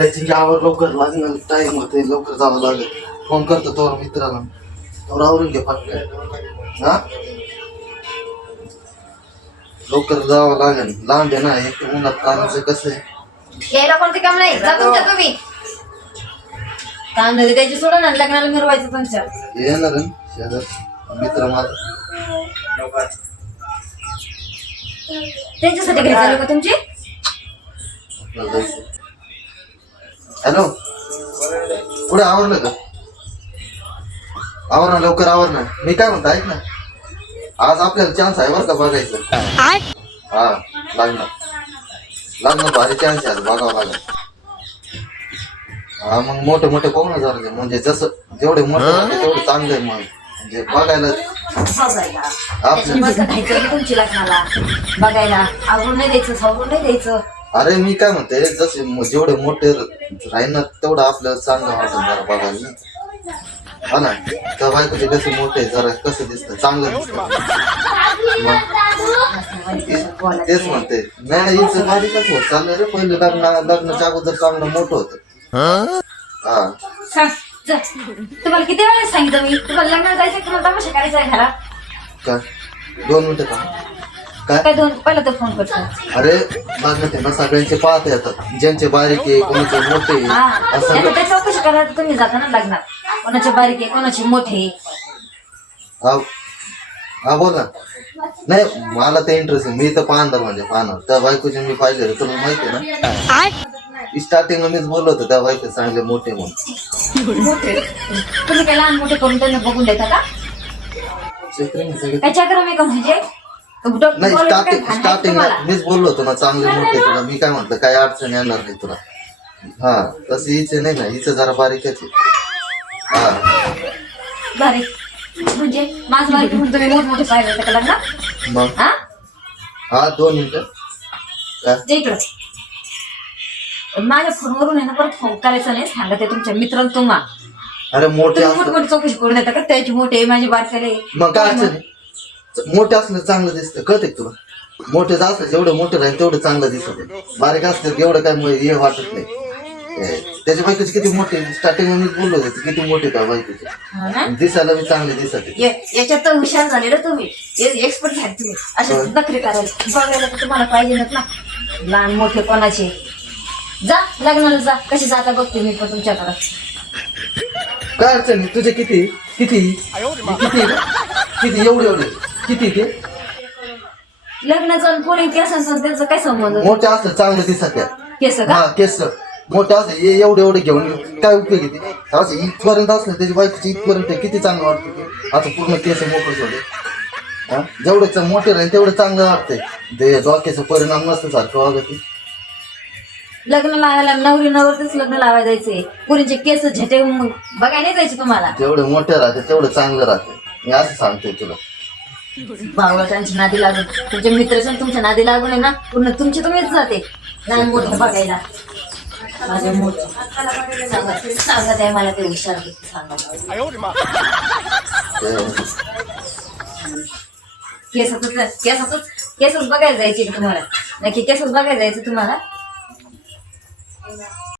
त्याची गावावर लवकर लागणार टाइम होते लवकर जावं लागेल. फोन करतो तो मित्राला. तो आवरून घे फटका हा? लवकर जावं लागेल. लांब आहे ना एक उन्हात कामाचं कसं आहे? यायला कोणते काम नाही. जा तुमच्या तुम्ही. काम धरी त्याची सोडून आणि लग्नाला मिरवायचं तुमच्या. येणार ना शेजार. मित्र माझा. त्यांच्यासाठी घरी चालू का तुमची? हॅलो. पुढे आवरलं का? आवर ना लवकर आवर ना मी काय म्हणतो ऐक ना. आज आपल्याला चान्स आहे बरं का बघायचं. हा लागणार. लागणार भारी चान्स आहे आज बघावं लागेल. हा मग मोठे मोठे ना जरा म्हणजे जसं जेवढे मोठे मोठे तेवढे चांगले मग. म्हणजे बघायला बघायला. आवडून नाही द्यायचं सावरून नाही द्यायचं. अरे मी काय म्हणते जसे जेवढे मोठे राहील ना तेवढं आपल्याला चांगलं वाटेल जरा बघायला. हा ना? त्या बायकोचे कसे मोठे जरा कसं दिसतं चांगलं दिसतं तेच म्हणते नाही हिचं बारीकच होत चाललंय रे पहिले लग्न लग्नाच्या अगोदर चांगलं मोठं होतं. हा. तुम्हाला किती वेळा सांगितलं मी? तुम्हाला लग्नाला जायचं की? तुम्हाला तमाशा करायचा आहे घरा काय दोन मिनिटं का काय? काय दोन पहिला तर फोन करतो. अरे ते ना सगळ्यांचे पाहत येतात. ज्यांचे बारीक आहे कोणाचे मोठे आहे, असं नाही तर त्या चौकशी करायला तर तुम्ही जाता ना लग्नात. कोणाचे बारीक आहे कोणाचे मोठे आहे. हा. हा बोल. नाही मला ते इंटरेस्ट आहे मी तर पाहणार म्हणजे पाहणार. त्या बायकोचे मी पाहिले तुला माहिती आहे ना? स्टार्टिंगला मीच बोललो होतो त्या बायको चांगले मोठे म्हणून. मोठे? तुम्ही काय लहान मोठे करून त्यांना बघून देता का? शेतकरी सगळे काय चक्र मी का म्हणजे? नाही स्टार्टिंग स्टार्टिंगला तुम्हाला? मीच बोललो होतो ना चांगले मोठे तुला मी काय म्हटलं काय अडचण येणार नाही तुला. हा तसं हिचे नाही ना हिचं जरा बारीकच आहे हा. बारीक. म्हणजे माझं बारीक म्हणून तुम्ही मोठमोठे पाहिजे होते का लग्नात मग? हा? हा दोन मिनिटं. काय ते इकडं. माझ्या फोनवरून आहे ना परत फोन करायचा नाही सांगत आहे तुमच्या मित्राला तुम्हा. अरे मोठे तुम्ही असतात. चौकशी करून देता का? त्याची मोठे माझी बारकाले मग काय अडचण आहे? मोठे असलं चांगलं दिसतं. कळत तुला? मोठे असलं जेवढं मोठे राहील तेवढं चांगलं दिसत बारीक असलं की एवढं काय हे वाटत नाही. त्याच्या बायकोचे किती मोठे स्टार्टिंग मी बोललो होतो किती मोठे त्या बायकोचे. दिसायला बी चांगले दिसत याच्यात तर हुशार झाले ना तुम्ही एक्सपर्ट झाले तुम्ही. असे. नखरे करायला. बघायला तुम्हाला पाहिजे ना लहान मोठे कोणाचे? जा लग्नाला जा. कशी जाता बघते मी पण तुमच्याकडं. काय अडचण? तुझे किती? किती? किती? किती? एवढे एवढे. किती ते? लग्नाचं आणि कोणी केस त्यांचा काय संबंध? मोठे असलं चांगलं दिसत आहे. केस का? हा केस. मोठे असले ए- एवढे एवढे घेऊन काय उपयोग येते असं इथपर्यंत असलं त्याची बायकोची इथपर्यंत किती चांगलं वाटतं ते? आता पूर्ण केस मोकळे सोडे जेवढे च- मोठे राहील तेवढं चांगलं वाटतंय. ते डोक्याचा परिणाम नसतं सारखं वागत लग्न लावायला नवरी नवरतीच लग्न लावायला जायचंय. पुरीचे केस झटे मग बघायला नाही जायचे तुम्हाला. जेवढे मोठे राहते तेवढं चांगलं राहते. मी असं सांगतोय तुला. बाबा त्यांच्या नादी लागून. तुमचे मित्र तुमच्या नादी लागून आहे ना पूर्ण तुमची तुम्हीच जाते. लहान मोठं बघायला. माझे मोठे. सांगा सांगा ते मला ते हुशार सांगा. ते- केसातच केसच बघायला जायचे तुम्हाला? नक्की केसच बघायला जायचं तुम्हाला?